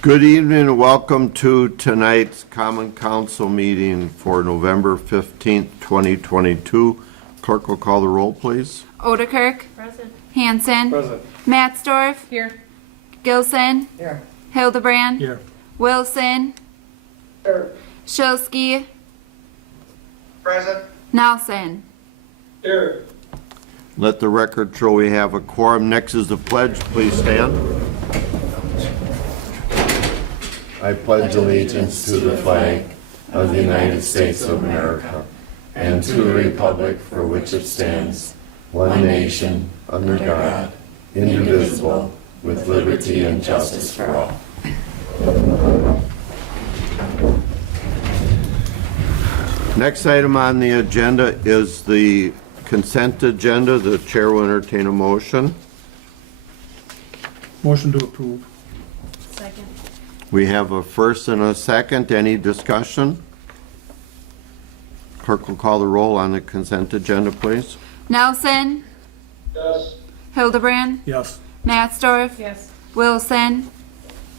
Good evening and welcome to tonight's Common Council meeting for November 15th, 2022. Clerk will call the roll, please. Odekirk. Present. Hanson. Present. Matzdorf. Here. Gilson. Here. Hildebrand. Here. Wilson. Here. Shilsky. Present. Nelson. Here. Let the record show we have a quorum. Next is the pledge. Please stand. I pledge allegiance to the flag of the United States of America and to the republic for which it stands, one nation, under God, indivisible, with liberty and justice for all. Next item on the agenda is the consent agenda. The chair will entertain a motion. Motion to approve. Second. We have a first and a second. Any discussion? Clerk will call the roll on the consent agenda, please. Nelson. Yes. Hildebrand. Yes. Matzdorf. Yes. Wilson.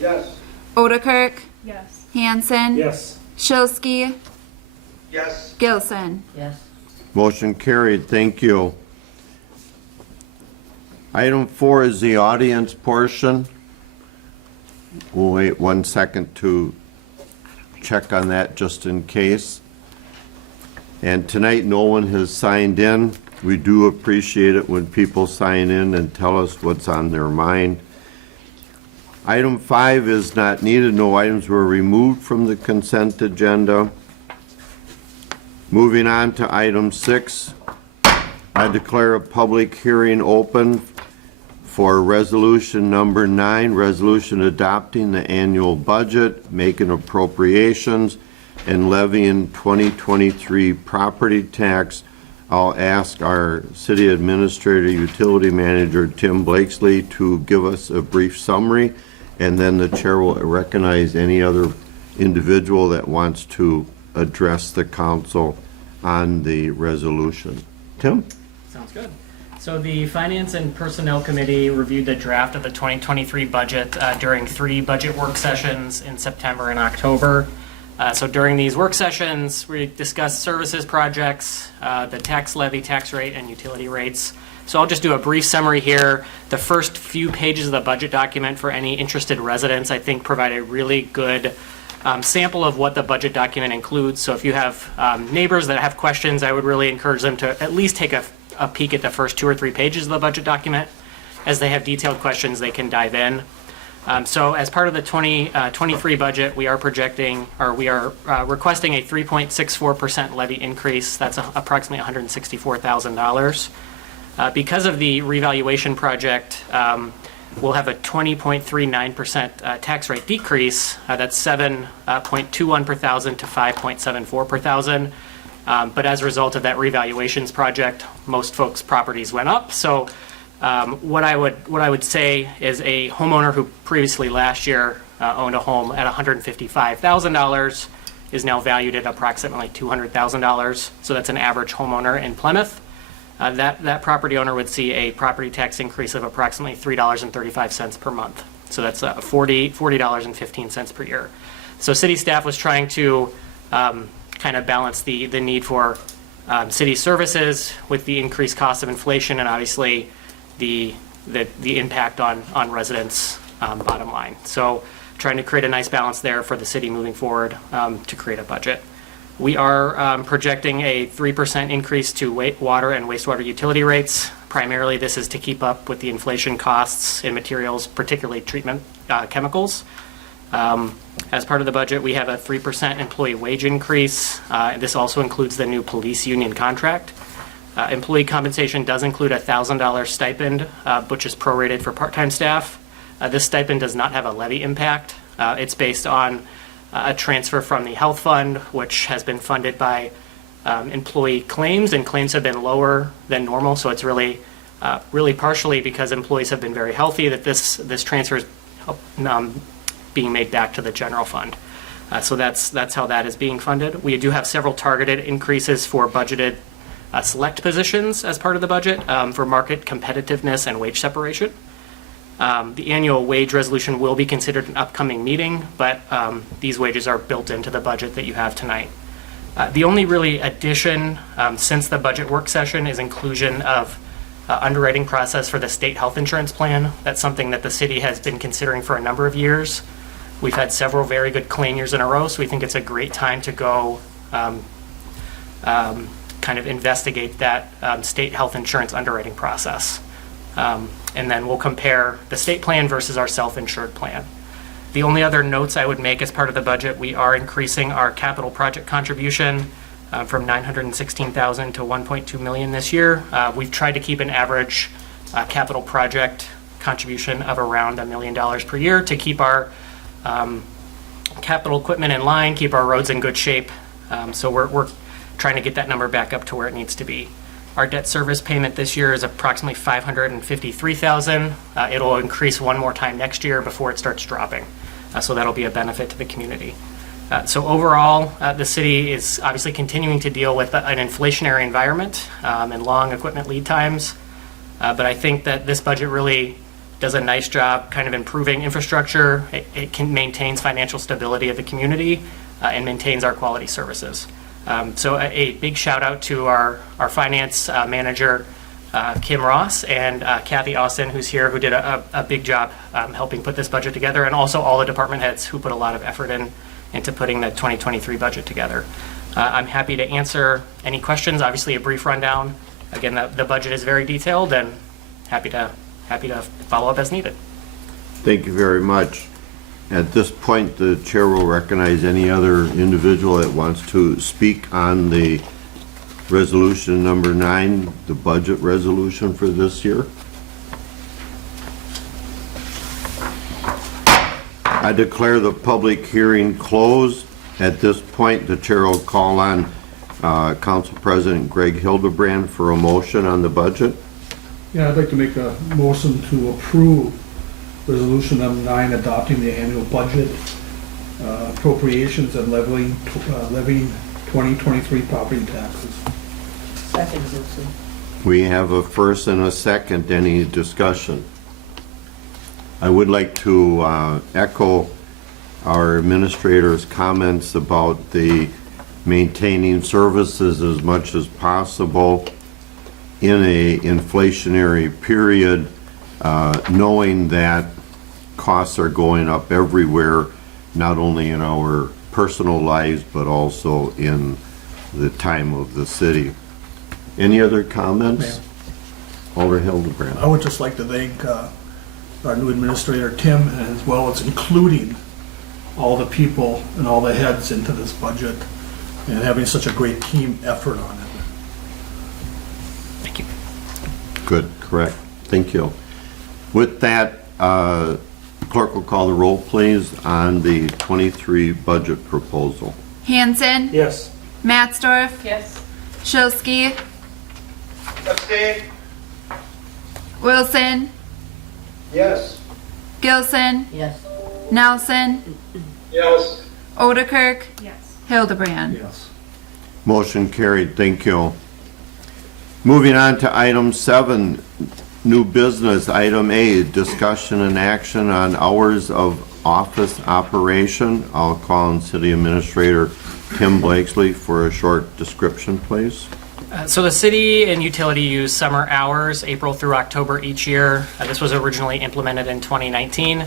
Yes. Odekirk. Yes. Hanson. Yes. Shilsky. Yes. Gilson. Yes. Motion carried. Thank you. Item 4 is the audience portion. We'll wait 1 second to check on that just in case. And tonight, no one has signed in. We do appreciate it when people sign in and tell us what's on their mind. Item 5 is not needed. No items were removed from the consent agenda. Moving on to item 6, I declare a public hearing open for resolution number 9, resolution adopting the annual budget, making appropriations, and levying 2023 property tax. I'll ask our city administrator, utility manager, Tim Blakesley, to give us a brief summary, and then the chair will recognize any other individual that wants to address the council on the resolution. Tim? Sounds good. So the Finance and Personnel Committee reviewed the draft of the 2023 budget during 3 budget work sessions in September and October. So during these work sessions, we discussed services projects, the tax levy, tax rate, and utility rates. So I'll just do a brief summary here. The first few pages of the budget document for any interested residents, I think, provide a really good sample of what the budget document includes. So if you have neighbors that have questions, I would really encourage them to at least take a peek at the first 2 or 3 pages of the budget document. As they have detailed questions, they can dive in. So as part of the 2023 budget, we are requesting a 3.64% levy increase. That's approximately $164,000. Because of the revaluation project, we'll have a 20.39% tax rate decrease. That's 7.21 per thousand to 5.74 per thousand. But as a result of that revaluations project, most folks' properties went up. So what I would say is a homeowner who previously last year owned a home at $155,000 is now valued at approximately $200,000. So that's an average homeowner in Plymouth. That property owner would see a property tax increase of approximately $3.35 per month. So that's $40.15 per year. So city staff was trying to kind of balance the need for city services with the increased cost of inflation and obviously the impact on residents' bottom line. So trying to create a nice balance there for the city moving forward to create a budget. We are projecting a 3% increase to water and wastewater utility rates. Primarily, this is to keep up with the inflation costs in materials, particularly treatment chemicals. As part of the budget, we have a 3% employee wage increase. This also includes the new police union contract. Employee compensation does include a $1,000 stipend, which is prorated for part-time staff. This stipend does not have a levy impact. It's based on a transfer from the health fund, which has been funded by employee claims, and claims have been lower than normal. So it's really partially because employees have been very healthy that this transfer is being made back to the general fund. So that's how that is being funded. We do have several targeted increases for budgeted select positions as part of the budget for market competitiveness and wage separation. The annual wage resolution will be considered an upcoming meeting, but these wages are built into the budget that you have tonight. The only really addition since the budget work session is inclusion of underwriting process for the state health insurance plan. That's something that the city has been considering for a number of years. We've had several very good claim years in a row, so we think it's a great time to go kind of investigate that state health insurance underwriting process. And then we'll compare the state plan versus our self-insured plan. The only other notes I would make as part of the budget, we are increasing our capital project contribution from $916,000 to $1.2 million this year. We've tried to keep an average capital project contribution of around $1 million per year to keep our capital equipment in line, keep our roads in good shape. So we're trying to get that number back up to where it needs to be. Our debt service payment this year is approximately $553,000. It'll increase one more time next year before it starts dropping. So that'll be a benefit to the community. So overall, the city is obviously continuing to deal with an inflationary environment and long equipment lead times. But I think that this budget really does a nice job kind of improving infrastructure. It maintains financial stability of the community and maintains our quality services. So a big shout out to our finance manager, Kim Ross, and Kathy Austin, who's here, who did a big job helping put this budget together, and also all the department heads who put a lot of effort into putting the 2023 budget together. I'm happy to answer any questions. Obviously, a brief rundown. Again, the budget is very detailed, and happy to follow up as needed. Thank you very much. At this point, the chair will recognize any other individual that wants to speak on the resolution number 9, the budget resolution for this year. I declare the public hearing closed. At this point, the chair will call on Council President Greg Hildebrand for a motion on the budget. Yeah, I'd like to make a motion to approve resolution number 9, adopting the annual budget, appropriations and levying 2023 property taxes. Second, Gibson. We have a first and a second. Any discussion? I would like to echo our administrator's comments about the maintaining services as much as possible in a inflationary period, knowing that costs are going up everywhere, not only in our personal lives, but also in the time of the city. Any other comments? Alder Hildebrand. I would just like to thank our new administrator, Tim, as well as including all the people and all the heads into this budget and having such a great team effort on it. Thank you. Good, correct. Thank you. With that, clerk will call the roll, please, on the 23 budget proposal. Hanson, Yes. Matzdorf, Yes. Shilsky, Abstain. Wilson, Yes. Gilson, Yes. Nelson, Yes. Odekirk, Yes. Hildebrand. Yes. Motion carried. Thank you. Moving on to item 7, new business. Item A, discussion and action on hours of office operation. I'll call on City Administrator Tim Blakesley for a short description, please. So the city and utility use summer hours, April through October each year. This was originally implemented in 2019.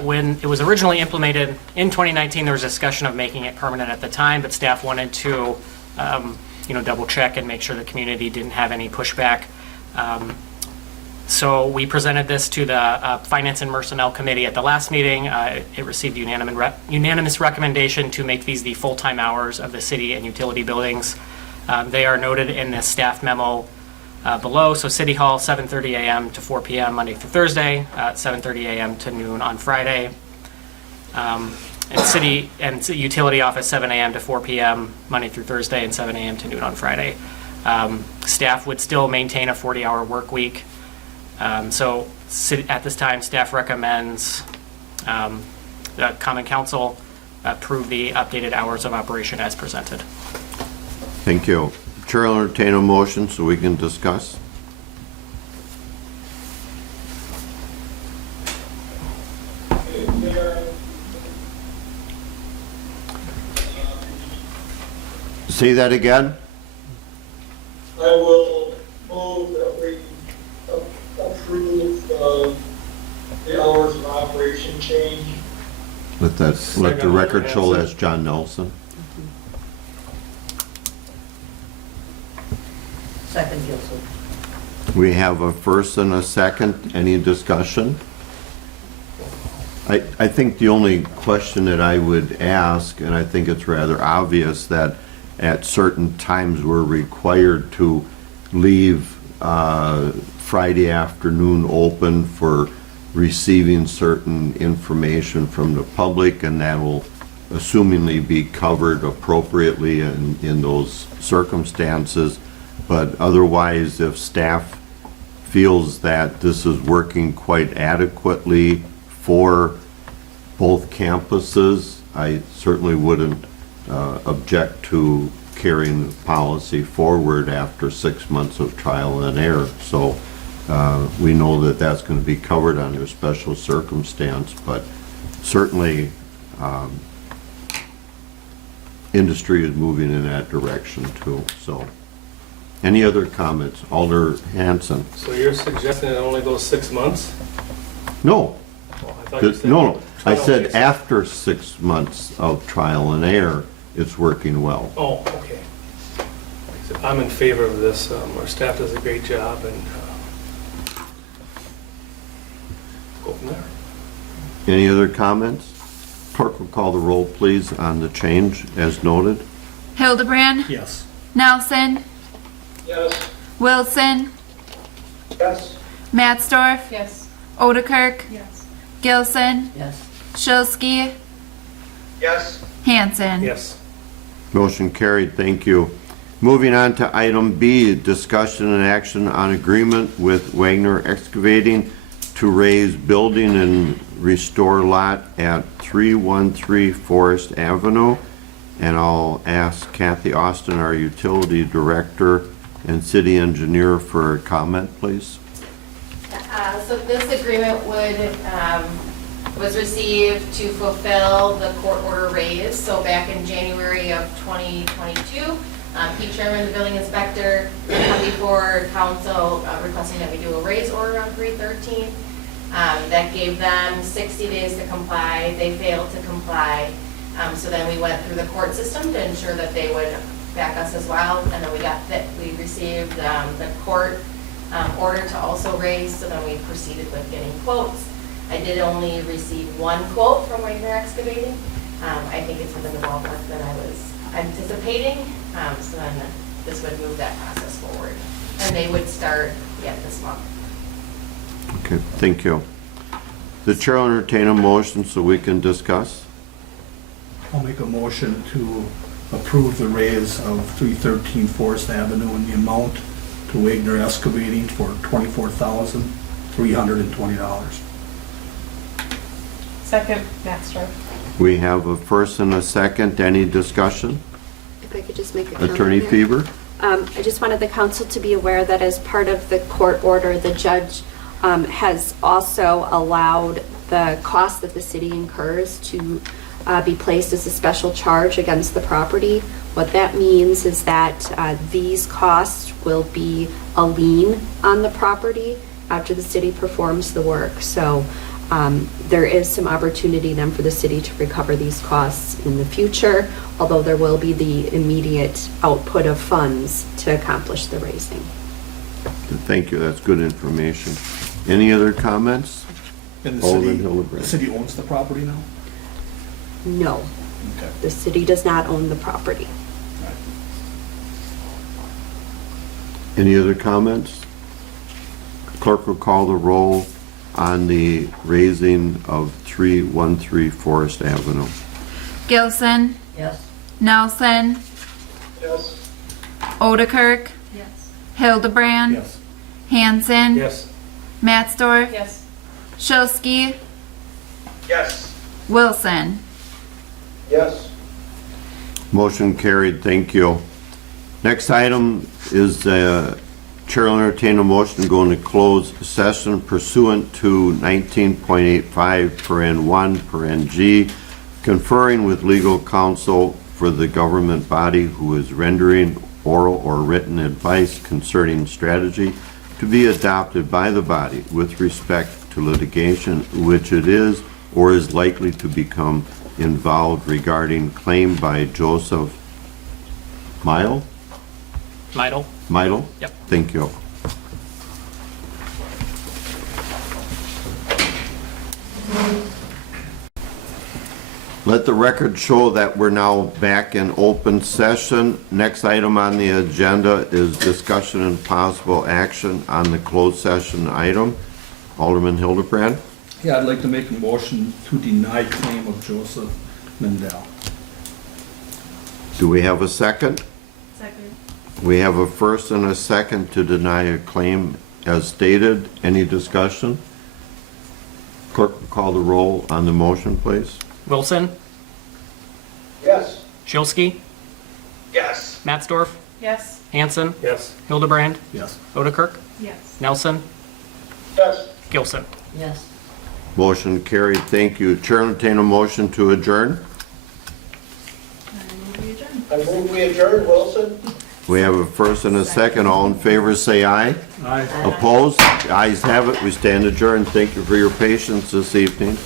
When it was originally implemented in 2019, there was discussion of making it permanent at the time, but staff wanted to, double check and make sure the community didn't have any pushback. So we presented this to the Finance and Personnel Committee at the last meeting. It received unanimous recommendation to make these the full-time hours of the city and utility buildings. They are noted in the staff memo below. So City Hall, 7:30 a.m. to 4 p.m. Monday through Thursday, 7:30 a.m. to noon on Friday. And City and Utility Office, 7 a.m. to 4 p.m. Monday through Thursday, and 7 a.m. to noon on Friday. Staff would still maintain a 40-hour work week. So at this time, staff recommends the Common Council approve the updated hours of operation as presented. Thank you. Chair will entertain a motion so we can discuss. Say that again? I will move that we approve the hours of operation change. Let the record show that's John Nelson. Second Gilson. We have a first and a second. Any discussion? I think the only question that I would ask, and I think it's rather obvious, that at certain times we're required to leave Friday afternoon open for receiving certain information from the public, and that will assumingly be covered appropriately in those circumstances. But otherwise, if staff feels that this is working quite adequately for both campuses, I certainly wouldn't object to carrying the policy forward after 6 months of trial and error. So we know that that's going to be covered under special circumstance, but certainly industry is moving in that direction too. So, any other comments? Alder Hanson? So you're suggesting it only goes 6 months? No, Well, I thought you said no. I trial said basis. after 6 months of trial and error, it's working well. Oh, okay. I'm in favor of this. Our staff does a great job, and go from there. Any other comments? Clerk will call the roll, please, on the change as noted. Hildebrand, Yes. Nelson, Yes. Wilson, Yes. Mattsdorf, Yes. Odekirk, Yes. Gilson, Yes. Shilsky, Yes. Hanson. Yes. Motion carried, thank you. Moving on to item B, discussion and action on agreement with Wagner Excavating to raise building and restore lot at 313 Forest Avenue. And I'll ask Kathy Austin, our utility director and city engineer, for a comment, please. So this agreement was received to fulfill the court order raise. So back in January of 2022, Pete Sherman, the building inspector, come before council requesting that we do a raise order on 313. That gave them 60 days to comply. They failed to comply. So then we went through the court system to ensure that they would back us as well. And then we received the court order to also raise, so then we proceeded with getting quotes. I did only receive one quote from Wagner Excavating. I think it's within the ballpark that I was anticipating, so then this would move that process forward. And they would start this month. Okay, thank you. The chair will entertain a motion so we can discuss. I'll make a motion to approve the raise of 313 Forest Avenue in the amount to Wagner Excavating for $24,320. Second Mattsdorf. We have a first and a second. Any discussion? If I could just make a comment. Attorney there. Fever? I just wanted the council to be aware that as part of the court order, the judge has also allowed the cost that the city incurs to be placed as a special charge against the property. What that means is that these costs will be a lien on the property after the city performs the work. So there is some opportunity then for the city to recover these costs in the future, although there will be the immediate output of funds to accomplish the raising. Thank you, that's good information. Any other comments? And the Alderman city, Hildebrand. the city owns the property now? No, Okay. the city does not own the property. Any other comments? Clerk will call the roll on the raising of 313 Forest Avenue. Gilson, Yes. Nelson, Yes. Odekirk, Yes. Hildebrand, Yes. Hanson, Yes. Mattsdorf, Yes. Shilsky, Yes. Wilson. Yes. Motion carried, thank you. Next item is Chair will entertain a motion to go into closed session pursuant to 19.85 per N1 per NG, conferring with legal counsel for the government body who is rendering oral or written advice concerning strategy to be adopted by the body with respect to litigation which it is or is likely to become involved regarding claim by Joseph Mile? Meidel? Yep. Thank you. Let the record show that we're now back in open session. Next item on the agenda is discussion and possible action on the closed session item. Alderman Hildebrand. Yeah, I'd like to make a motion to deny claim of Joseph Mendel. Do we have a second? Second. We have a first and a second to deny a claim as stated. Any discussion? Clerk, call the roll on the motion, please. Wilson? Yes. Shilsky? Yes. Matsdorf? Yes. Hanson? Yes. Hildebrand? Yes. Odekirk? Yes. Nelson? Yes. Gilson? Yes. Motion carried. Thank you. Chair, entertain a motion to adjourn. I move we adjourn, Wilson. We have a first and a second. All in favor, say aye. Aye. Opposed? Ayes have it. We stand adjourned. Thank you for your patience this evening.